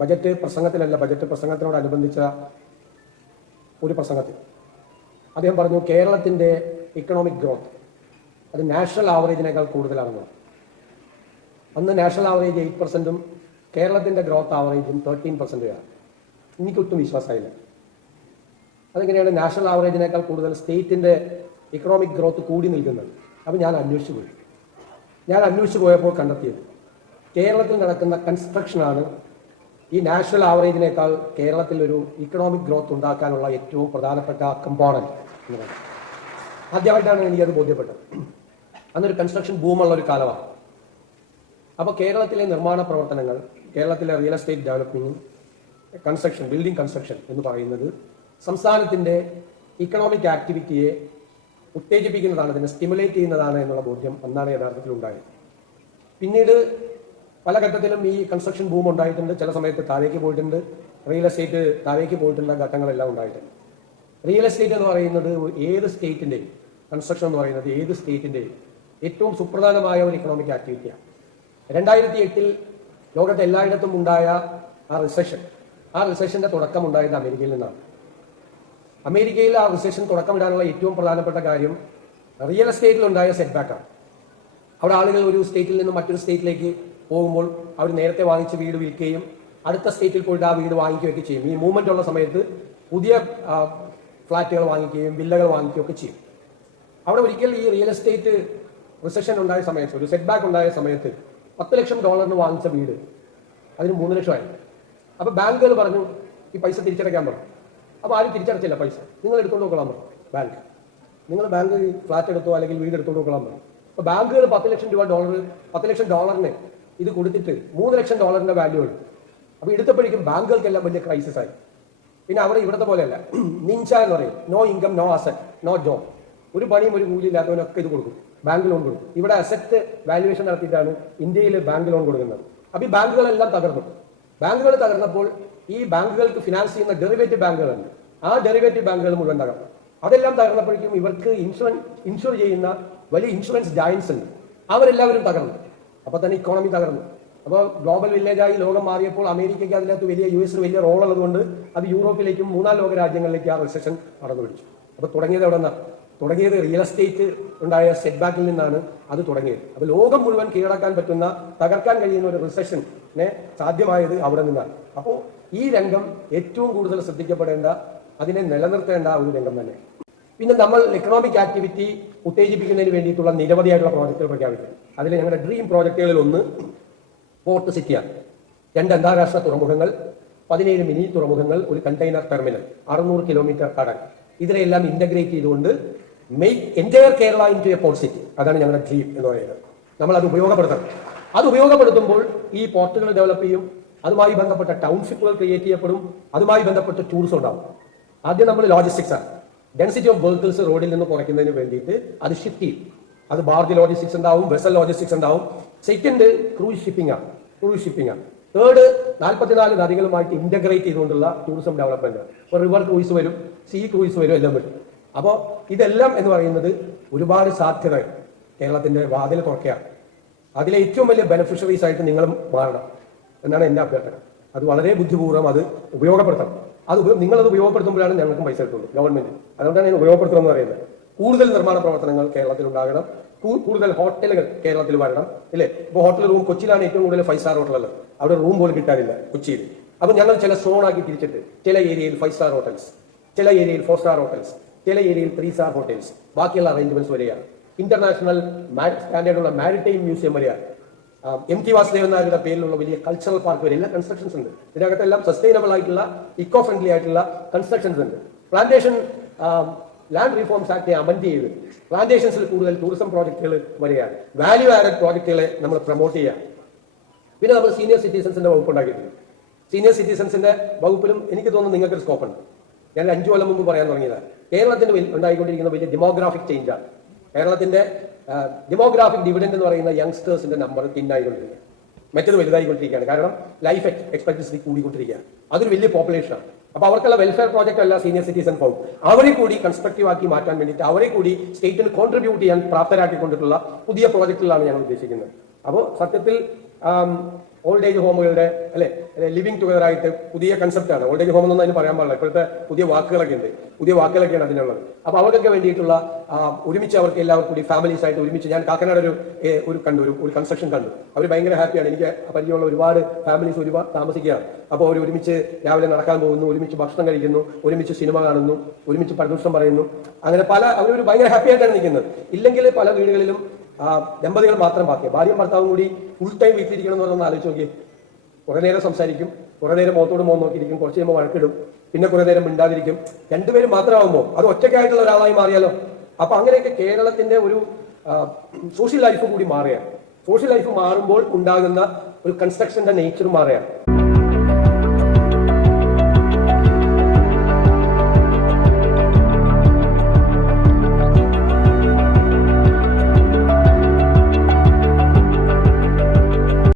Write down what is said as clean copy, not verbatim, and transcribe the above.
Budget പ്രസംഗത്തിലല്ല, budget പ്രസംഗത്തിനോടനുബന്ധിച്ച ഒരു പ്രസംഗത്തിൽ അദ്ദേഹം പറഞ്ഞു കേരളത്തിന്റെ ഇക്കണോമിക് ഗ്രോത്ത് അത് നാഷണൽ ആവറേജിനേക്കാൾ കൂടുതലാണെന്ന്. അന്ന് നാഷണൽ ആവറേജ് 8%-ഉം കേരളത്തിന്റെ ഗ്രോത്ത് ആവറേജും 13%-ആണ്. എനിക്കൊട്ടും വിശ്വാസമായില്ല. അതെങ്ങനെയാണ് നാഷണൽ ആവറേജിനേക്കാൾ കൂടുതൽ സ്റ്റേറ്റിന്റെ ഇക്കണോമിക് ഗ്രോത്ത് കൂടി നിൽക്കുന്നത്? അപ്പം ഞാൻ അന്വേഷിച്ചു പോയപ്പോൾ കണ്ടെത്തിയത് കേരളത്തിൽ നടക്കുന്ന കൺസ്ട്രക്ഷനാണ് ഈ നാഷണൽ ആവറേജിനേക്കാൾ കേരളത്തിൽ ഒരു ഇക്കണോമിക് ഗ്രോത്ത് ഉണ്ടാക്കാനുള്ള ഏറ്റവും പ്രധാനപ്പെട്ട കമ്പോണന്റ് എന്ന് പറയുന്നത്. ആദ്യമായിട്ടാണ് എനിക്കത് ബോധ്യപ്പെട്ടത്. അന്നൊരു കൺസ്ട്രക്ഷൻ ബൂമുള്ള ഒരു കാലമാണ്. അപ്പോൾ കേരളത്തിലെ നിർമ്മാണ പ്രവർത്തനങ്ങൾ, കേരളത്തിലെ real estate developing, construction, building construction എന്ന് പറയുന്നത് സംസ്ഥാനത്തിന്റെ ഇക്കണോമിക് ആക്ടിവിറ്റിയെ ഉത്തേജിപ്പിക്കുന്നതാണ്, അതിനെ സ്റ്റിമുലേറ്റ് ചെയ്യുന്നതാണ് എന്നുള്ള ബോധ്യം അന്നാണ് യഥാർത്ഥത്തിൽ ഉണ്ടായത്. പിന്നീട് പല ഘട്ടത്തിലും ഈ കൺസ്ട്രക്ഷൻ ബൂം ഉണ്ടായിട്ടുണ്ട്. ചില സമയത്ത് താഴേക്ക് പോയിട്ടുണ്ട്, റിയൽ എസ്റ്റേറ്റ് താഴേക്ക് പോയിട്ടുള്ള ഘട്ടങ്ങളെല്ലാം ഉണ്ടായിട്ടുണ്ട്. റിയൽ എസ്റ്റേറ്റ് എന്ന് പറയുന്നത് ഏത് സ്റ്റേറ്റിന്റെയും, കൺസ്ട്രക്ഷൻ എന്ന് പറയുന്നത് ഏത് സ്റ്റേറ്റിന്റെയും ഏറ്റവും സുപ്രധാനമായ ഒരു ഇക്കണോമിക് ആക്ടിവിറ്റിയാണ്. 2008 ലോകത്തെ എല്ലായിടത്തും ഉണ്ടായ ആ റിസെഷന്റെ തുടക്കം ഉണ്ടായത് അമേരിക്കയിൽ നിന്നാണ്. അമേരിക്കയിൽ ആ റിസെഷൻ തുടക്കമിടാനുള്ള ഏറ്റവും പ്രധാനപ്പെട്ട കാര്യം റിയൽ എസ്റ്റേറ്റിലുണ്ടായ സെറ്റ് ബാക്കാണ്. അവിടെ ആളുകൾ ഒരു സ്റ്റേറ്റിൽ നിന്ന് മറ്റൊരു സ്റ്റേറ്റിലേക്ക് പോകുമ്പോൾ അവർ നേരത്തെ വാങ്ങിച്ച വീട് വിൽക്കുകയും അടുത്ത സ്റ്റേറ്റിൽ പോയിട്ട് ആ വീട് വാങ്ങിക്കുകയൊക്കെ ചെയ്യും. ഈ മൂവ്മെന്റ് ഉള്ള സമയത്ത് പുതിയ ഫ്ലാറ്റുകൾ വാങ്ങിക്കുകയും വില്ലകൾ വാങ്ങിക്കുകയൊക്കെ ചെയ്യും. അവിടെ ഒരിക്കൽ ഈ റിയൽ എസ്റ്റേറ്റ് റിസെഷൻ ഉണ്ടായ സമയത്ത്, ഒരു സെറ്റ് ബാക്ക് ഉണ്ടായ സമയത്ത് $10 ലക്ഷം വാങ്ങിച്ച വീട് അതിന് 3 ലക്ഷമായി. അപ്പൊ ബാങ്കുകൾ പറഞ്ഞു ഈ പൈസ തിരിച്ചടയ്ക്കാൻ പറഞ്ഞു. അപ്പൊ ആരും തിരിച്ചടച്ചില്ല പൈസ. നിങ്ങൾ എടുത്തോണ്ട് നോക്കണം പറഞ്ഞു ബാങ്ക്. നിങ്ങൾ ബാങ്ക് ഫ്ലാറ്റ് എടുത്തോ അല്ലെങ്കിൽ വീട് എടുത്തോണ്ട് നോക്കണം പറഞ്ഞു. അപ്പൊ ബാങ്കുകൾ $10 ലക്ഷം ഇത് കൊടുത്തിട്ട് $3 ലക്ഷം വാല്യൂ ഉണ്ട്. അപ്പൊ എടുത്തപ്പോഴേക്കും ബാങ്കുകൾക്കെല്ലാം വലിയ ക്രൈസിസ് ആയി. പിന്നെ അവിടെ ഇവിടത്തെ പോലെയല്ല, നിഞ്ച എന്ന് പറയും, no income no asset no job. ഒരു പണിയും ഒരു കൂലി ഇല്ലാത്തവനൊക്കെ ഇത് കൊടുക്കും, ബാങ്ക് ലോൺ കൊടുക്കും. ഇവിടെ അസറ്റ് വാല്യുവേഷൻ നടത്തിയിട്ടാണ് ഇന്ത്യയിൽ ബാങ്ക് ലോൺ കൊടുക്കുന്നത്. അപ്പൊ ഈ ബാങ്കുകളെല്ലാം തകർന്നു. ബാങ്കുകൾ തകർന്നപ്പോൾ ഈ ബാങ്കുകൾക്ക് ഫിനാൻസ് ചെയ്യുന്ന ഡെറിവേറ്റീവ് ബാങ്കുകളുണ്ട്, ആ ഡെറിവേറ്റീവ് ബാങ്കുകൾ മുഴുവൻ തകർന്നു. അതെല്ലാം തകർന്നപ്പോഴേക്കും ഇവർക്ക് ഇൻഷുർ ചെയ്യുന്ന വലിയ ഇൻഷുറൻസ് ജയൻസ് ഉണ്ട്, അവരെല്ലാവരും തകർന്നു. അപ്പൊ തന്നെ ഇക്കോണമി തകർന്നു. അപ്പോൾ ഗ്ലോബൽ വില്ലേജായി ലോകം മാറിയപ്പോൾ അമേരിക്കയ്ക്ക് അതിനകത്ത് യുഎസിന് വലിയ റോൾ ഉള്ളതുകൊണ്ട് അത് യൂറോപ്പിലേക്കും മൂന്നാം ലോക രാജ്യങ്ങളിലേക്ക് ആ റിസെഷൻ നടന്നു പിടിച്ചു. അപ്പൊ തുടങ്ങിയത് എവിടെ നിന്നാണ്? തുടങ്ങിയത് റിയൽ എസ്റ്റേറ്റ് ഉണ്ടായ സെറ്റ് ബാക്കിൽ നിന്നാണ് അത് തുടങ്ങിയത്. അപ്പൊ ലോകം മുഴുവൻ കീഴടക്കാൻ പറ്റുന്ന, തകർക്കാൻ കഴിയുന്ന ഒരു റിസെഷനെ സാധ്യമായത് അവിടെ നിന്നാണ്. അപ്പോൾ ഈ രംഗം ഏറ്റവും കൂടുതൽ ശ്രദ്ധിക്കപ്പെടേണ്ട, അതിനെ നിലനിർത്തേണ്ട ഒരു രംഗം തന്നെ. പിന്നെ നമ്മൾ എക്കണോമിക് ആക്ടിവിറ്റി ഉത്തേജിപ്പിക്കുന്നതിന് വേണ്ടിയിട്ടുള്ള നിരവധിയായിട്ടുള്ള പ്രോജക്റ്റുകൾ പ്രഖ്യാപിക്കുന്നു. അതിൽ ഞങ്ങളുടെ ഡ്രീം പ്രോജക്റ്റുകളിൽ ഒന്ന് പോർട്ട് സിറ്റിയാണ്. 2 അന്താരാഷ്ട്ര തുറമുഖങ്ങൾ, 17 മിനി തുറമുഖങ്ങൾ, ഒരു കണ്ടെയ്നർ ടെർമിനൽ, 600 കിലോമീറ്റർ കടൽ, ഇതിനെല്ലാം ഇന്റഗ്രേറ്റ് ചെയ്തുകൊണ്ട് make entire Kerala into A port city. അതാണ് ഞങ്ങളുടെ ഡ്രീം എന്ന് പറയുന്നത്. നമ്മൾ അത് ഉപയോഗപ്പെടുത്തണം. അത് ഉപയോഗപ്പെടുത്തുമ്പോൾ ഈ പോർട്ടുകൾ ഡെവലപ്പ് ചെയ്യും, അതുമായി ബന്ധപ്പെട്ട ടൗൺഷിപ്പുകൾ ക്രിയേറ്റ് ചെയ്യപ്പെടും, അതുമായി ബന്ധപ്പെട്ട ടൂറിസം ഉണ്ടാവും. ആദ്യം നമ്മൾ ലോജിസ്റ്റിക്സ് ആണ്. ഡെൻസിറ്റി ഓഫ് വെഹിക്കിൾസ് റോഡിൽ നിന്ന് കുറയ്ക്കുന്നതിന് വേണ്ടിയിട്ട് അത് ഷിഫ്റ്റ് ചെയ്യും. അത് ബാർജ് ലോജിസ്റ്റിക്സ് ഉണ്ടാവും, വെസൽ ലോജിസ്റ്റിക്സ് ഉണ്ടാവും. സെക്കൻഡ് ക്രൂസ് ഷിപ്പിംഗ് ആണ്. തേർഡ് 44 നദികളുമായിട്ട് ഇന്റഗ്രേറ്റ് ചെയ്തുകൊണ്ടുള്ള ടൂറിസം ഡെവലപ്മെന്റ്. ഇപ്പോൾ റിവർ ക്രൂയിസ് വരും, സീ ക്രൂയിസ് വരും, എല്ലാം വരും. അപ്പോൾ ഇതെല്ലാം എന്ന് പറയുന്നത് ഒരുപാട് സാധ്യത കേരളത്തിന്റെ വാതിൽ തുറക്കുകയാണ്. അതിലെ ഏറ്റവും വലിയ ബെനിഫിഷ്യറീസ് ആയിട്ട് നിങ്ങളും മാറണം എന്നാണ് എൻ്റെ അഭ്യർത്ഥന. അത് വളരെ ബുദ്ധിപൂർവ്വം അത് ഉപയോഗപ്പെടുത്തണം. നിങ്ങളത് ഉപയോഗപ്പെടുത്തുമ്പോഴാണ് ഞങ്ങൾക്കും പൈസ കിട്ടുള്ളൂ, ഗവൺമെന്റ്. അതുകൊണ്ടാണ് ഞാൻ ഉപയോഗപ്പെടുത്തണം എന്ന് പറയുന്നത്. കൂടുതൽ നിർമ്മാണ പ്രവർത്തനങ്ങൾ കേരളത്തിൽ ഉണ്ടാകണം, കൂടുതൽ ഹോട്ടലുകൾ കേരളത്തിൽ വരണം, ഇല്ലേ? ഇപ്പോൾ ഹോട്ടൽ റൂം കൊച്ചിയിലാണ് ഏറ്റവും കൂടുതൽ 5 സ്റ്റാർ ഹോട്ടലുള്ളത്. അവിടെ റൂം പോലും കിട്ടാനില്ല കൊച്ചിയിൽ. അപ്പൊ ഞങ്ങൾ ചില സോണാക്കി തിരിച്ചിട്ട് ചില ഏരിയയിൽ 5 സ്റ്റാർ ഹോട്ടൽസ്, ചില ഏരിയയിൽ 4 സ്റ്റാർ ഹോട്ടൽസ്, ചില ഏരിയയിൽ 3 സ്റ്റാർ ഹോട്ടൽസ്, ബാക്കിയുള്ള അറേഞ്ച്മെന്റ്സ് വരെയാണ്. ഇന്റർനാഷണൽ സ്റ്റാൻഡേർഡുള്ള മാരിടൈം മ്യൂസിയം വരെയാണ്. MT വാസുദേവൻ നായരുടെ പേരിലുള്ള വലിയ കൾച്ചറൽ പാർക്ക് വരെ എല്ലാ കൺസ്ട്രക്ഷൻസ് ഉണ്ട്. ഇതിനകത്തെല്ലാം സസ്റ്റൈനബിൾ ആയിട്ടുള്ള, ഇക്കോ ഫ്രണ്ട്ലി ആയിട്ടുള്ള കൺസ്ട്രക്ഷൻസ് ഉണ്ട്. Plantation land reforms act amend ചെയ്ത് പ്ലാന്റേഷൻസിൽ കൂടുതൽ ടൂറിസം പ്രോജക്റ്റുകൾ വരികയാണ്. വാല്യൂ ആഡഡ് പ്രോജക്റ്റുകളെ നമ്മൾ പ്രൊമോട്ട് ചെയ്യുക. പിന്നെ നമ്മൾ സീനിയർ സിറ്റിസൺസിന്റെ വകുപ്പ് ഉണ്ടാക്കിയിട്ടുണ്ട്. സീനിയർ സിറ്റിസൺസിന്റെ വകുപ്പിലും എനിക്ക് തോന്നുന്നു നിങ്ങൾക്കൊരു സ്കോപ്പ് ഉണ്ട്. ഞാൻ 5 കൊല്ലം മുമ്പ് പറയാൻ തുടങ്ങിയതാണ്. കേരളത്തിന് ഉണ്ടായിക്കൊണ്ടിരിക്കുന്ന വലിയ ഡെമോഗ്രാഫിക് ചേഞ്ചാണ്. കേരളത്തിന്റെ ഡെമോഗ്രാഫിക് ഡിവിഡൻഡ് എന്ന് പറയുന്ന യങ്സ്റ്റേഴ്സിന്റെ നമ്പർ തിന്നായിക്കൊണ്ടിരിക്കുകയാണ്, മറ്റത് വലുതായിക്കൊണ്ടിരിക്കുകയാണ്. കാരണം ലൈഫ് എക്സ്പെക്ടൻസി കൂടിക്കൊണ്ടിരിക്കുകയാണ്. അതൊരു വലിയ പോപ്പുലേഷനാണ്. അപ്പൊ അവർക്കുള്ള വെൽഫെയർ പ്രോജക്റ്റ് അല്ല സീനിയർ സിറ്റിസൺ ഫോം. അവരെ കൂടി കൺസ്ട്രക്റ്റീവ് ആക്കി മാറ്റാൻ വേണ്ടിയിട്ട്, അവരെ കൂടി സ്റ്റേറ്റിന് കോൺട്രിബ്യൂട്ട് ചെയ്യാൻ പ്രാപ്തരാക്കിക്കൊണ്ടിട്ടുള്ള പുതിയ പ്രോജക്റ്റുകളാണ് ഞങ്ങൾ ഉദ്ദേശിക്കുന്നത്. അപ്പോൾ സത്യത്തിൽ ഓൾഡ് ഏജ് ഹോമുകളുടെ അല്ലെ ലിവിങ് ടുഗദർ ആയിട്ട് പുതിയ കൺസെപ്റ്റാണ്. ഓൾഡ് ഏജ് ഹോം എന്നൊന്നും അതിന് പറയാൻ പാടില്ല. ഇപ്പോഴത്തെ പുതിയ വാക്കുകളൊക്കെയാണ് അതിനുള്ളത്. അപ്പൊ അവർക്കൊക്കെ വേണ്ടിയിട്ടുള്ള ഒരുമിച്ച് അവർക്ക് എല്ലാവർക്കും കൂടി ഫാമിലീസ് ആയിട്ട് ഒരുമിച്ച് ഞാൻ കാക്കനാട് ഒരു കൺസ്ട്രക്ഷൻ കണ്ടു. അവർ ഭയങ്കര ഹാപ്പിയാണ്. എനിക്ക് പരിചയമുള്ള ഒരുപാട് ഫാമിലീസ് ഒരുപാട് താമസിക്കുകയാണ്. അപ്പോൾ അവർ ഒരുമിച്ച് രാവിലെ നടക്കാൻ പോകുന്നു, ഒരുമിച്ച് ഭക്ഷണം കഴിക്കുന്നു, ഒരുമിച്ച് സിനിമ കാണുന്നു, ഒരുമിച്ച് പ്രദൂഷണം പറയുന്നു. അങ്ങനെ അവരൊരു ഭയങ്കര ഹാപ്പി ആയിട്ടാണ് നിൽക്കുന്നത്. ഇല്ലെങ്കിൽ പല വീടുകളിലും ദമ്പതികൾ മാത്രം ബാക്കി, ഭാര്യയും ഭർത്താവും കൂടി ഫുൾ ടൈം വീട്ടിലിരിക്കണം എന്ന് പറഞ്ഞാൽ ആലോചിച്ച് നോക്കി. കുറെ നേരം സംസാരിക്കും, കുറെ നേരം മുഖത്തോട് മുഖം നോക്കിയിരിക്കും, കുറച്ച് കഴിയുമ്പോൾ വഴക്കിടും, പിന്നെ കുറെ നേരം മിണ്ടാതിരിക്കും. രണ്ടുപേരും മാത്രമാകുമ്പോൾ അത് ഒറ്റയ്ക്കായിട്ടുള്ള ഒരാളായി മാറിയാലോ? അപ്പൊ അങ്ങനെയൊക്കെ കേരളത്തിന്റെ ഒരു സോഷ്യൽ ലൈഫ് കൂടി മാറുകയാണ്. സോഷ്യൽ ലൈഫ് മാറുമ്പോൾ ഉണ്ടാകുന്ന ഒരു കൺസ്ട്രക്ഷന്റെ നേച്ചർ മാറുകയാണ്.